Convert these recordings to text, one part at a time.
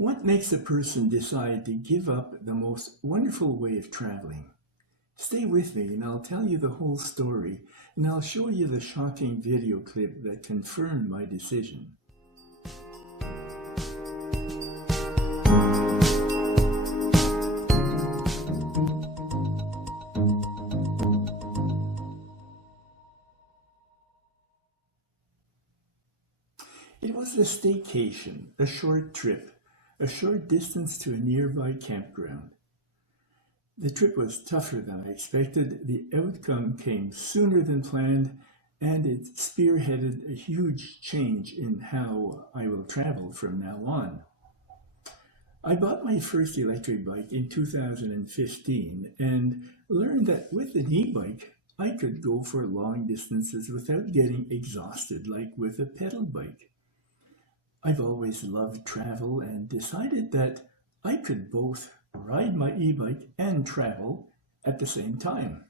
What makes a person decide to give up the most wonderful way of traveling? Stay with me and I'll tell you the whole story, and I'll show you the shocking video clip that confirmed my decision. It was a staycation, a short trip, a short distance to a nearby campground. The trip was tougher than I expected, the outcome came sooner than planned, and it spearheaded a huge change in how I will travel from now on. I bought my first electric bike in 2015 and learned that with an e-bike, I could go for long distances without getting exhausted like with a pedal bike. I've always loved travel and decided that I could both ride my e-bike and travel at the same time.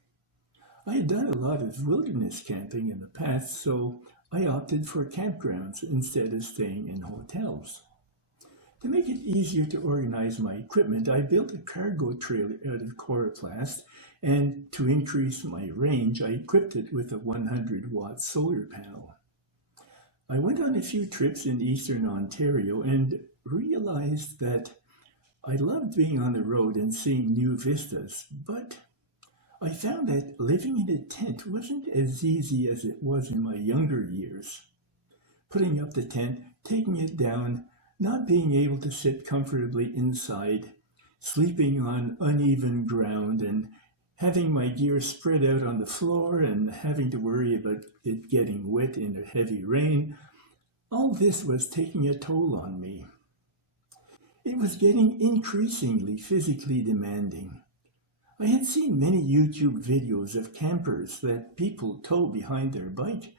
I had done a lot of wilderness camping in the past, so I opted for campgrounds instead of staying in hotels. To make it easier to organize my equipment, I built a cargo trailer out of coroplast, and to increase my range, I equipped it with a 100-watt solar panel. I went on a few trips in eastern Ontario and realized that I loved being on the road and seeing new vistas, but I found that living in a tent wasn't as easy as it was in my younger years. Putting up the tent, taking it down, not being able to sit comfortably inside, sleeping on uneven ground, and having my gear spread out on the floor and having to worry about it getting wet in a heavy rain, all this was taking a toll on me. It was getting increasingly physically demanding. I had seen many YouTube videos of campers that people tow behind their bike,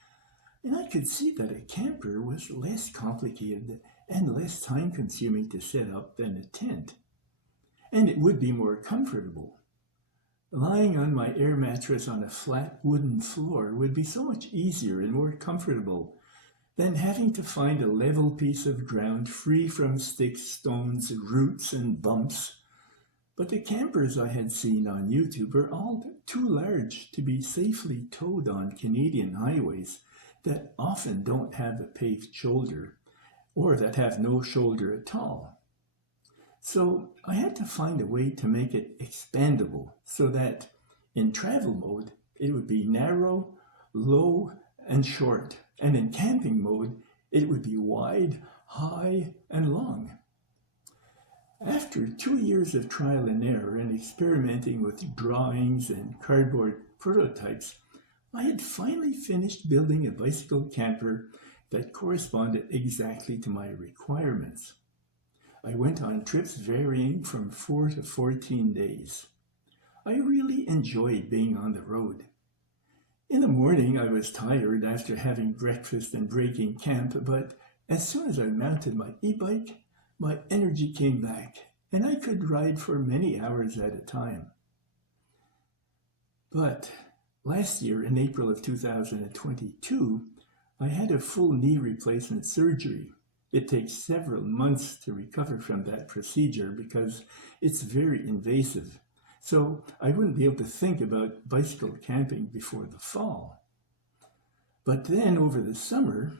and I could see that a camper was less complicated and less time-consuming to set up than a tent. And it would be more comfortable. Lying on my air mattress on a flat wooden floor would be so much easier and more comfortable than having to find a level piece of ground free from sticks, stones, roots, and bumps. But the campers I had seen on YouTube were all too large to be safely towed on Canadian highways that often don't have a paved shoulder, or that have no shoulder at all. So I had to find a way to make it expandable so that in travel mode, it would be narrow, low, and short. And in camping mode, it would be wide, high, and long. After 2 years of trial and error and experimenting with drawings and cardboard prototypes, I had finally finished building a bicycle camper that corresponded exactly to my requirements. I went on trips varying from 4 to 14 days. I really enjoyed being on the road. In the morning, I was tired after having breakfast and breaking camp, but as soon as I mounted my e-bike, my energy came back, and I could ride for many hours at a time. But last year, in April of 2022, I had a full knee replacement surgery. It takes several months to recover from that procedure because it's very invasive. So I wouldn't be able to think about bicycle camping before the fall. But then over the summer,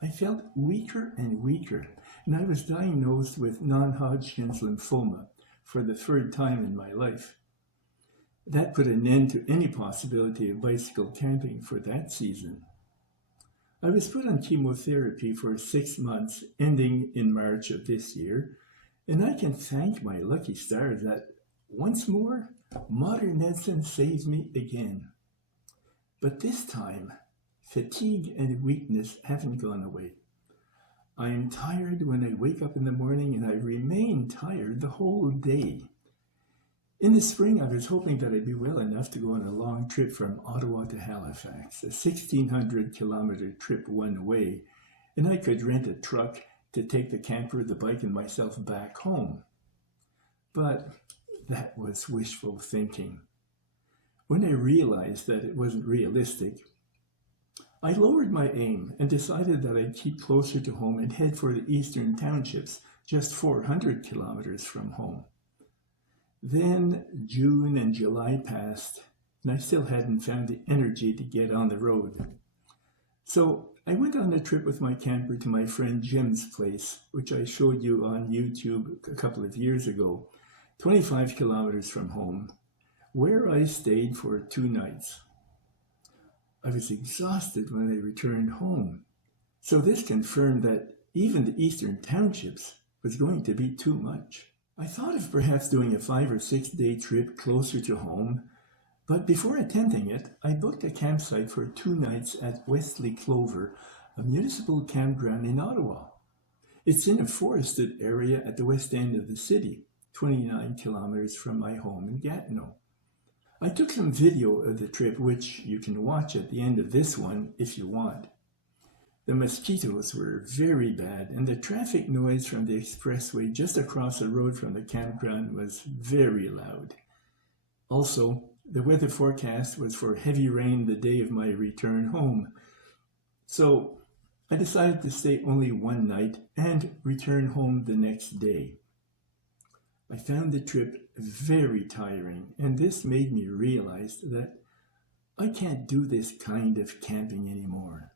I felt weaker and weaker, and I was diagnosed with non-Hodgkin's lymphoma for the 3rd time in my life. That put an end to any possibility of bicycle camping for that season. I was put on chemotherapy for 6 months, ending in March of this year, and I can thank my lucky stars that once more, modern medicine saves me again. But this time, fatigue and weakness haven't gone away. I am tired when I wake up in the morning, and I remain tired the whole day. In the spring, I was hoping that I'd be well enough to go on a long trip from Ottawa to Halifax, a 1,600-kilometer trip one way, and I could rent a truck to take the camper, the bike, and myself back home. But that was wishful thinking. When I realized that it wasn't realistic, I lowered my aim and decided that I'd keep closer to home and head for the eastern townships just 400 kilometers from home. Then June and July passed, and I still hadn't found the energy to get on the road. So I went on a trip with my camper to my friend Jim's place, which I showed you on YouTube a couple of years ago, 25 kilometers from home, where I stayed for 2 nights. I was exhausted when I returned home, so this confirmed that even the eastern townships was going to be too much. I thought of perhaps doing a 5 or 6 day trip closer to home, but before attempting it, I booked a campsite for 2 nights at Wesley Clover, a municipal campground in Ottawa. It's in a forested area at the west end of the city, 29 kilometers from my home in Gatineau. I took some video of the trip, which you can watch at the end of this one if you want. The mosquitoes were very bad, and the traffic noise from the expressway just across the road from the campground was very loud. Also, the weather forecast was for heavy rain the day of my return home. So I decided to stay only 1 night and return home the next day. I found the trip very tiring, and this made me realize that I can't do this kind of camping anymore.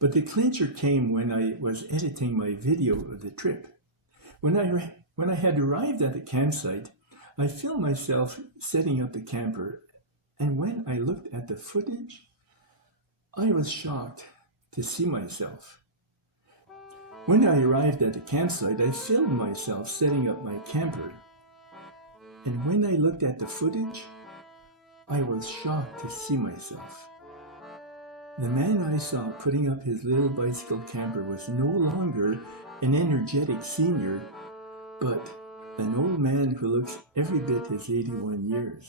But the clincher came when I was editing my video of the trip. When I had arrived at the campsite, I filmed myself setting up the camper, and when I looked at the footage, I was shocked to see myself. When I arrived at the campsite, I filmed myself setting up my camper, and when I looked at the footage, I was shocked to see myself. The man I saw putting up his little bicycle camper was no longer an energetic senior, but an old man who looks every bit his 81 years.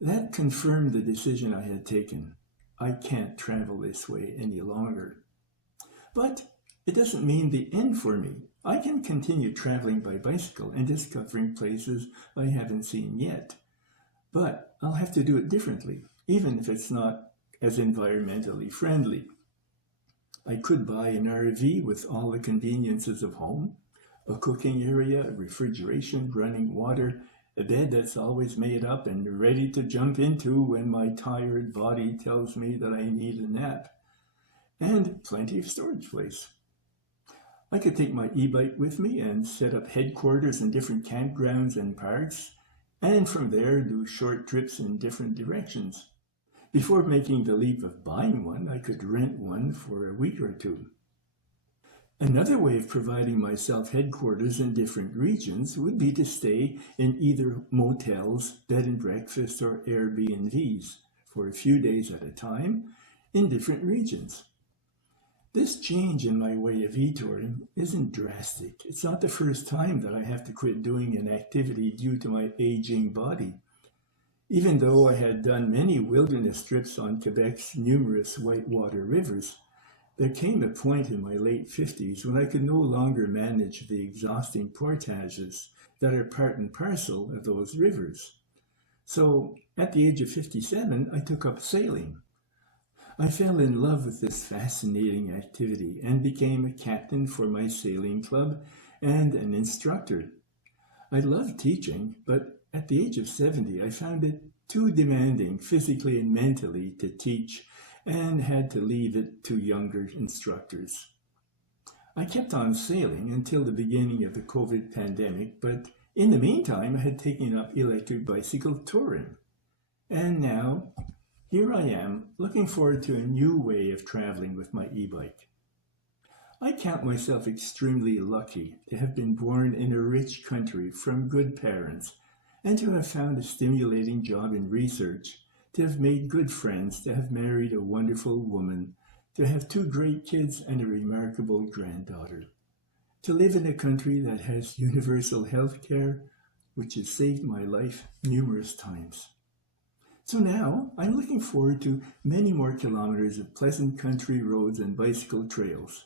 That confirmed the decision I had taken. I can't travel this way any longer. But it doesn't mean the end for me. I can continue traveling by bicycle and discovering places I haven't seen yet. But I'll have to do it differently, even if it's not as environmentally friendly. I could buy an RV with all the conveniences of home, a cooking area, refrigeration, running water, a bed that's always made up and ready to jump into when my tired body tells me that I need a nap, and plenty of storage space. I could take my e-bike with me and set up headquarters in different campgrounds and parks, and from there do short trips in different directions. Before making the leap of buying one, I could rent one for a week or 2. Another way of providing myself headquarters in different regions would be to stay in either motels, bed and breakfast, or Airbnbs for a few days at a time in different regions. This change in my way of e-touring isn't drastic. It's not the first time that I have to quit doing an activity due to my aging body. Even though I had done many wilderness trips on Quebec's numerous whitewater rivers, there came a point in my late 50s when I could no longer manage the exhausting portages that are part and parcel of those rivers. So, at the age of 57, I took up sailing. I fell in love with this fascinating activity and became a captain for my sailing club and an instructor. I loved teaching, but at the age of 70, I found it too demanding physically and mentally to teach and had to leave it to younger instructors. I kept on sailing until the beginning of the COVID pandemic, but in the meantime I had taken up electric bicycle touring. And now, here I am, looking forward to a new way of traveling with my e-bike. I count myself extremely lucky to have been born in a rich country from good parents and to have found a stimulating job in research, to have made good friends, to have married a wonderful woman, to have two great kids and a remarkable granddaughter, to live in a country that has universal health care, which has saved my life numerous times. So now I'm looking forward to many more kilometers of pleasant country roads and bicycle trails.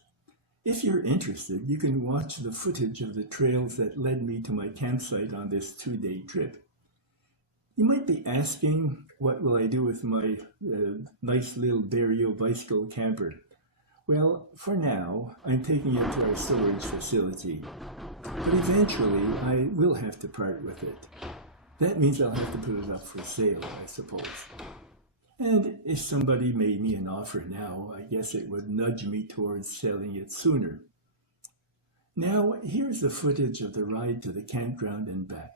If you're interested, you can watch the footage of the trails that led me to my campsite on this 2-day trip. You might be asking, what will I do with my nice little Bériault bicycle camper? Well, for now, I'm taking it to our storage facility, but eventually I will have to part with it. That means I'll have to put it up for sale, I suppose. And if somebody made me an offer now, I guess it would nudge me towards selling it sooner. Now, here's the footage of the ride to the campground and back.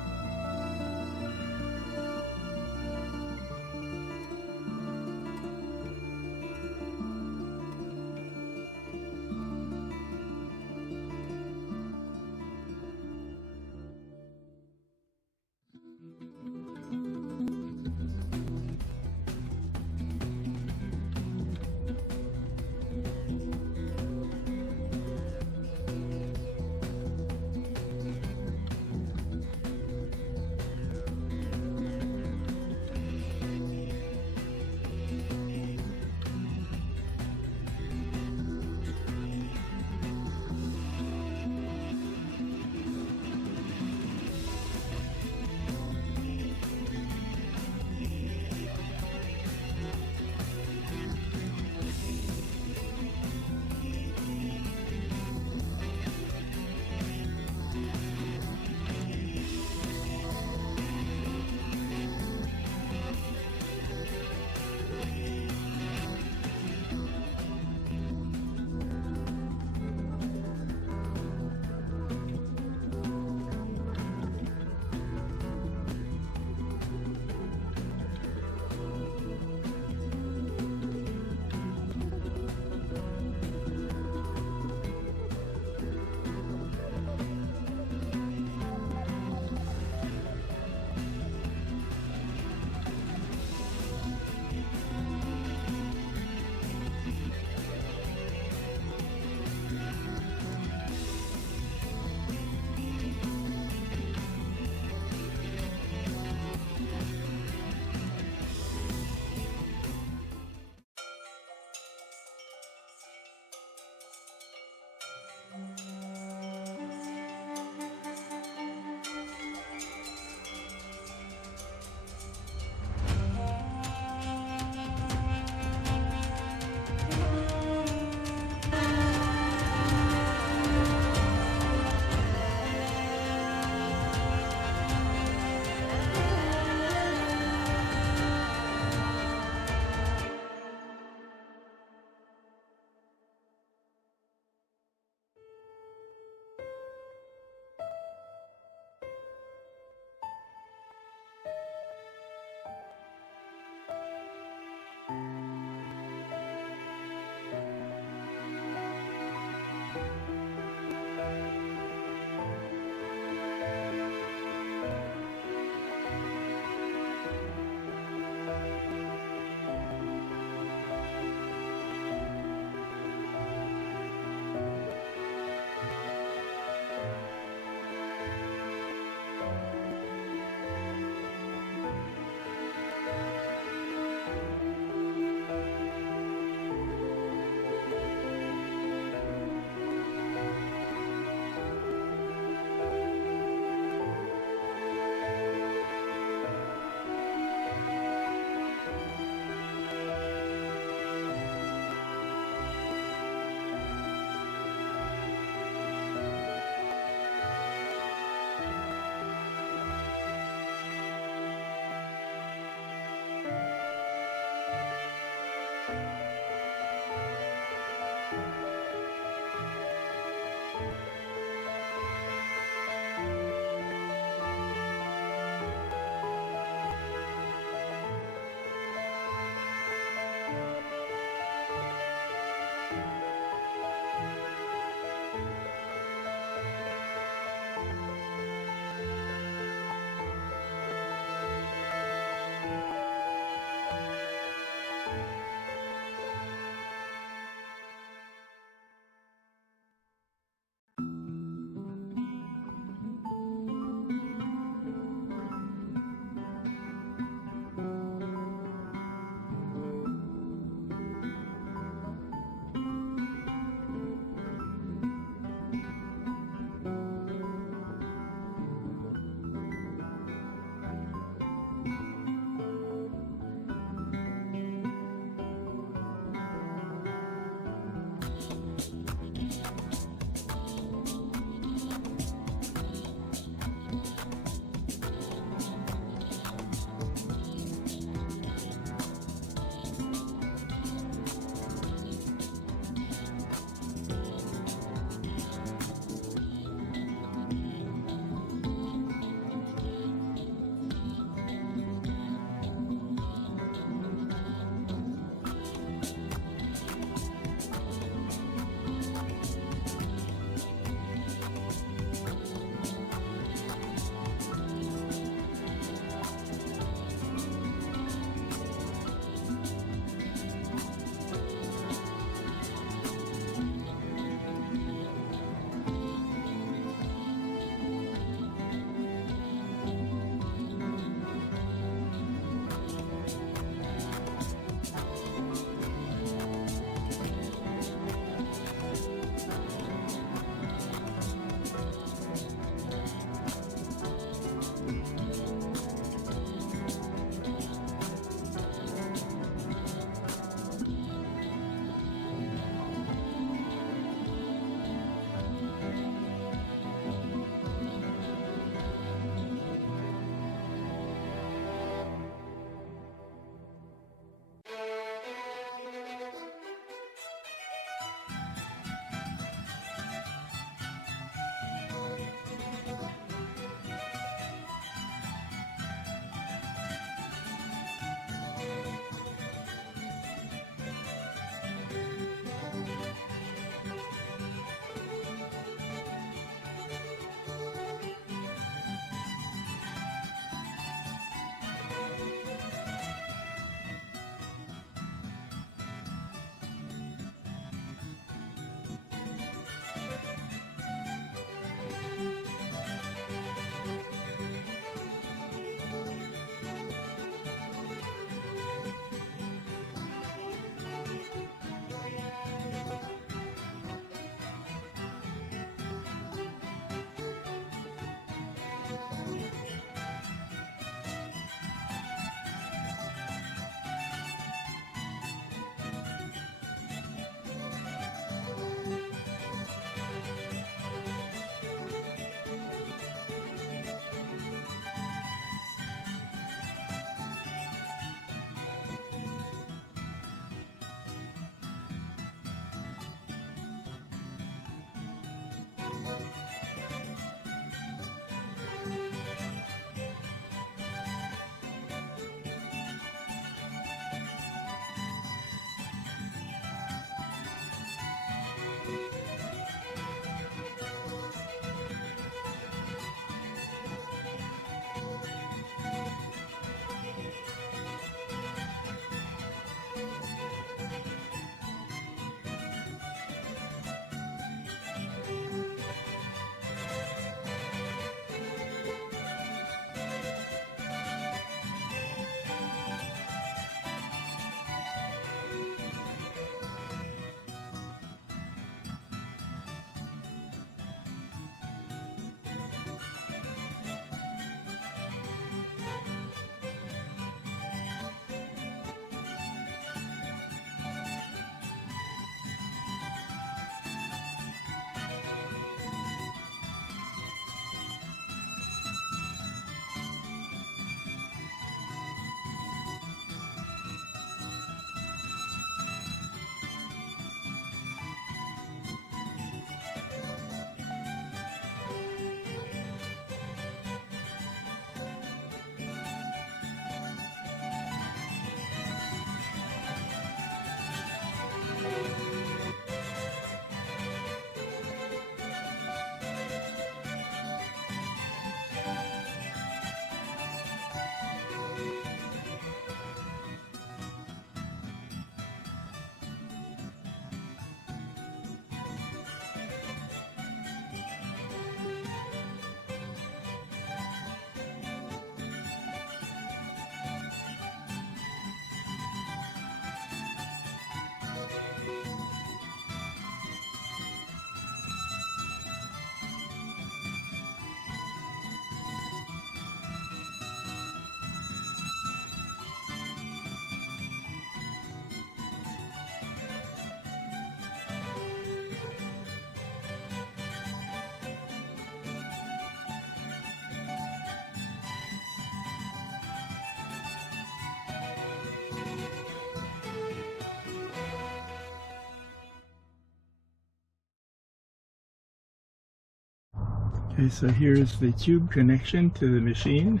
Okay, so here's the tube connection to the machine,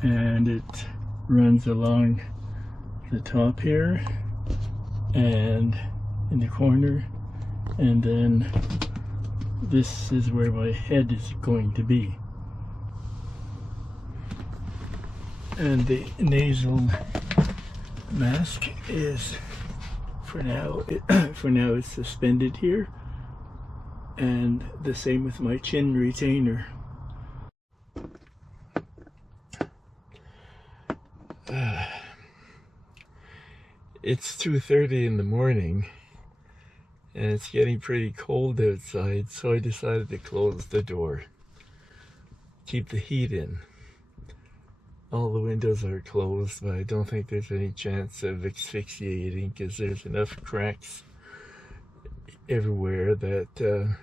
and it runs along the top here and in the corner, and then this is where my head is going to be. And the nasal mask is, for now it's suspended here, and the same with my chin retainer. It's 2:30 in the morning and it's getting pretty cold outside, so I decided to close the door, keep the heat in. All the windows are closed, but I don't think there's any chance of asphyxiating because there's enough cracks everywhere that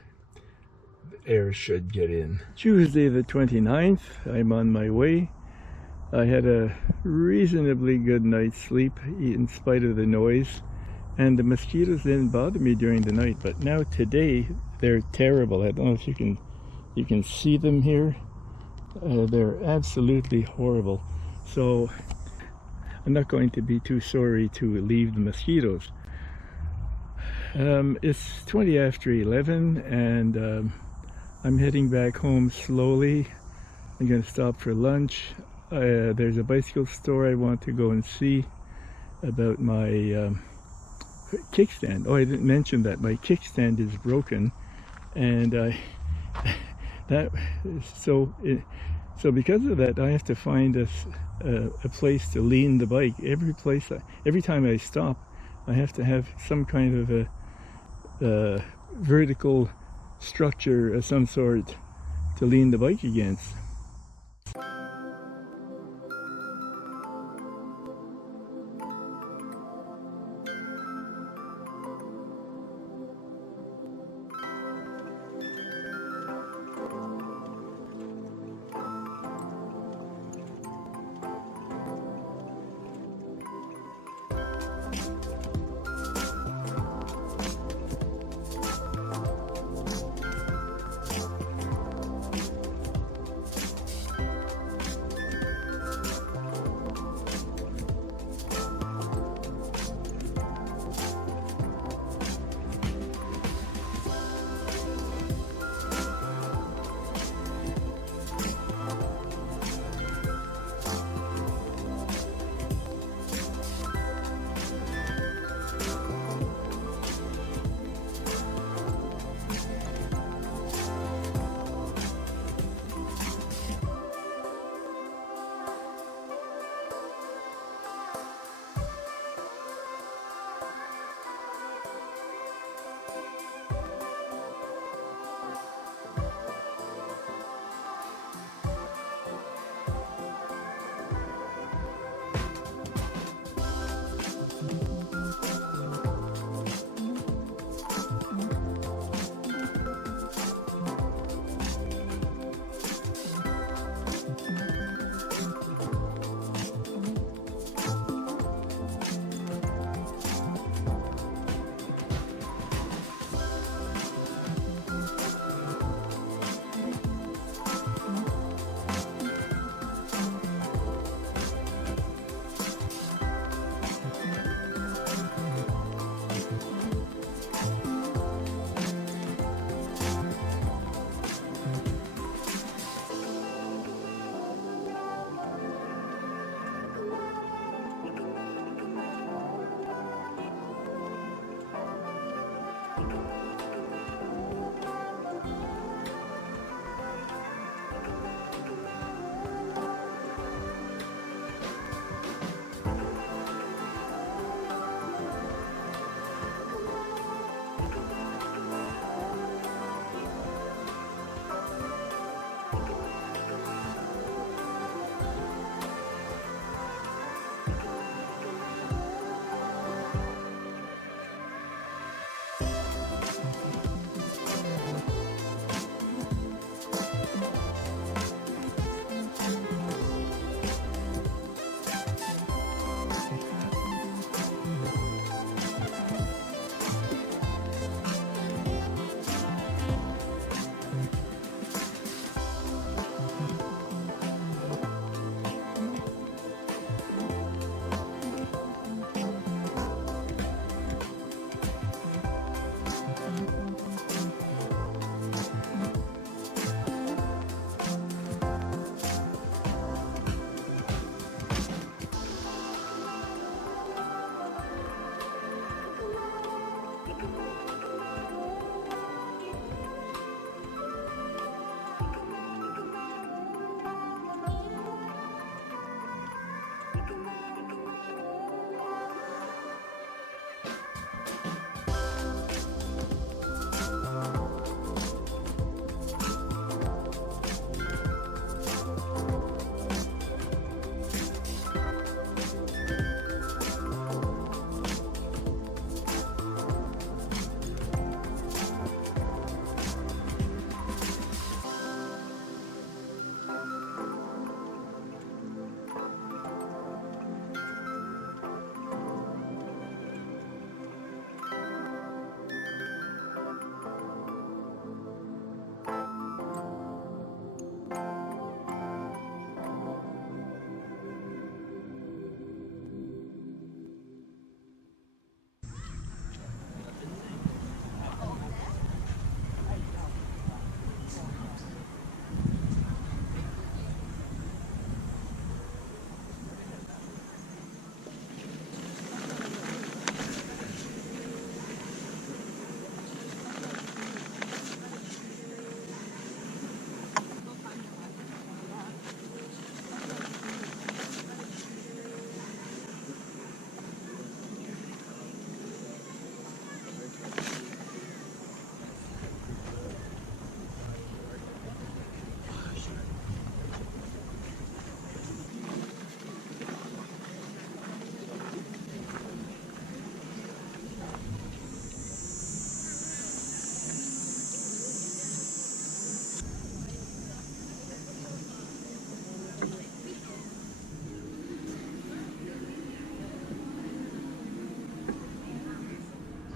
air should get in. Tuesday the 29th, I'm on my way. I had a reasonably good night's sleep in spite of the noise, and the mosquitoes didn't bother me during the night, but now today they're terrible. I don't know if you can see them here. They're absolutely horrible. So I'm not going to be too sorry to leave the mosquitoes. It's 20 after 11 and I'm heading back home slowly. I'm going to stop for lunch. There's a bicycle store I want to go and see about my kickstand. Oh, I didn't mention that my kickstand is broken, and so because of that, I have to find a place to lean the bike. Every time I stop, I have to have some kind of a vertical structure of some sort to lean the bike against.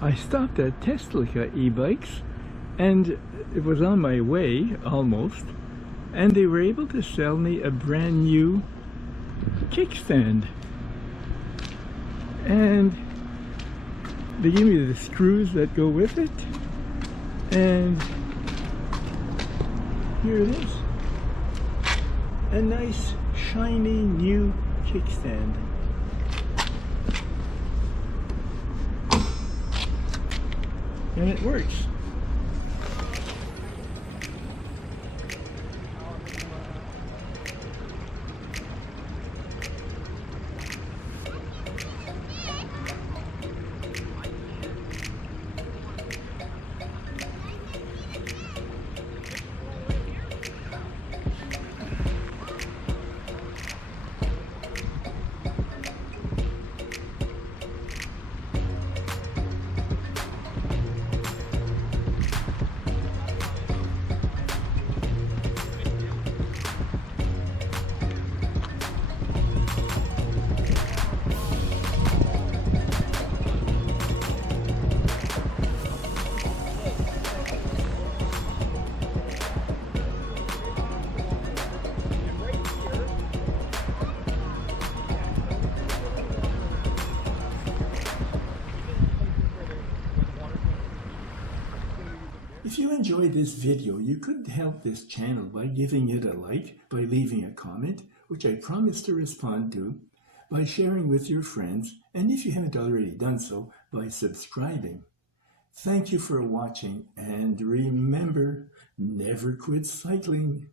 I stopped at Tesla e-bikes, and it was on my way, almost, and they were able to sell me a brand new kickstand. And they gave me the screws that go with it, and here it is. A nice, shiny, new kickstand. And it works. If you enjoyed this video, you could help this channel by giving it a like, by leaving a comment, which I promise to respond to, by sharing with your friends, and if you haven't already done so, by subscribing. Thank you for watching, and remember, never quit cycling.